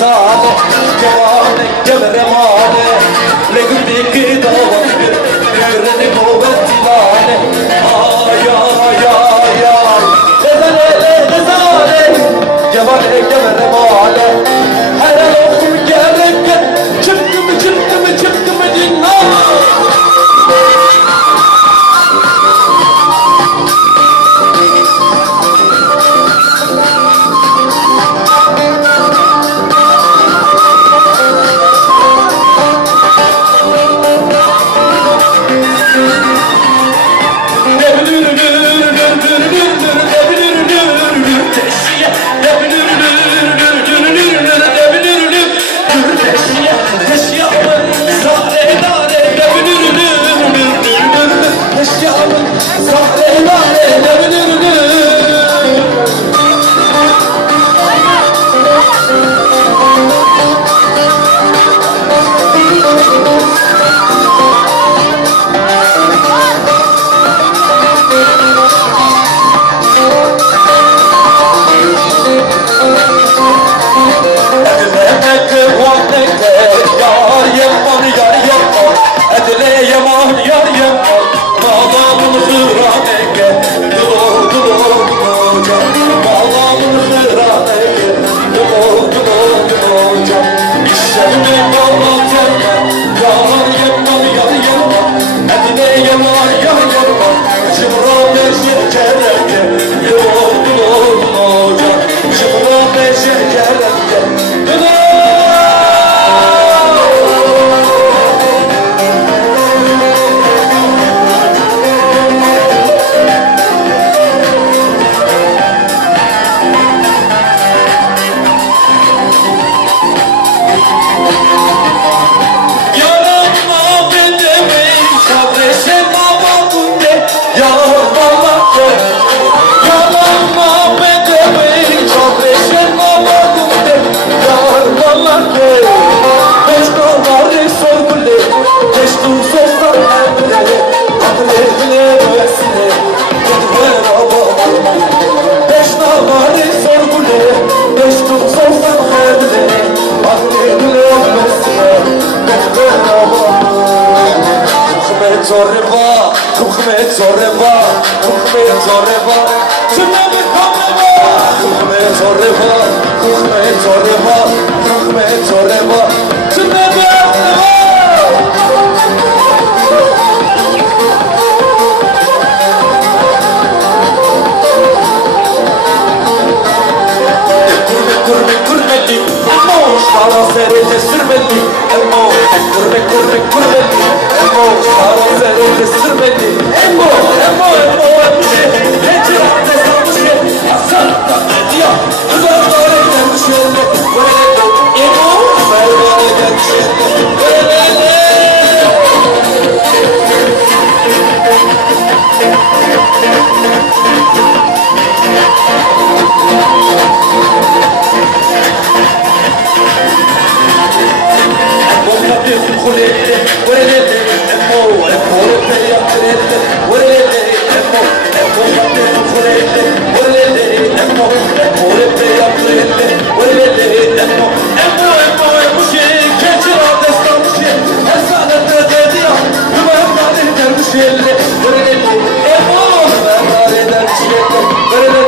sade Cevane gevremane Legündeki davakı Yüreni kuvvetilane Ay ay ay ay Lezane lezane Cevane gevremane Helal olsun gerek Çıktı mı çıktı mı çıktı mı dinle Zorreva, Tuhmet zorreva, Tuhmet zorreva, Tümemi kamreva, Tuhmet zorreva, Tuhmet zorreva, Tuhmet zorreva, Tümemi kamreva. Kurbe, Emo, şara serete sürmedi, Emo, kurbe, Emo, şara serete sürmedi, Emo, Necirate sarmışı, asarda ediyor, Kudurlara gelmiş yerine, Emo, Merve'ye gelmiş yerine, Emo,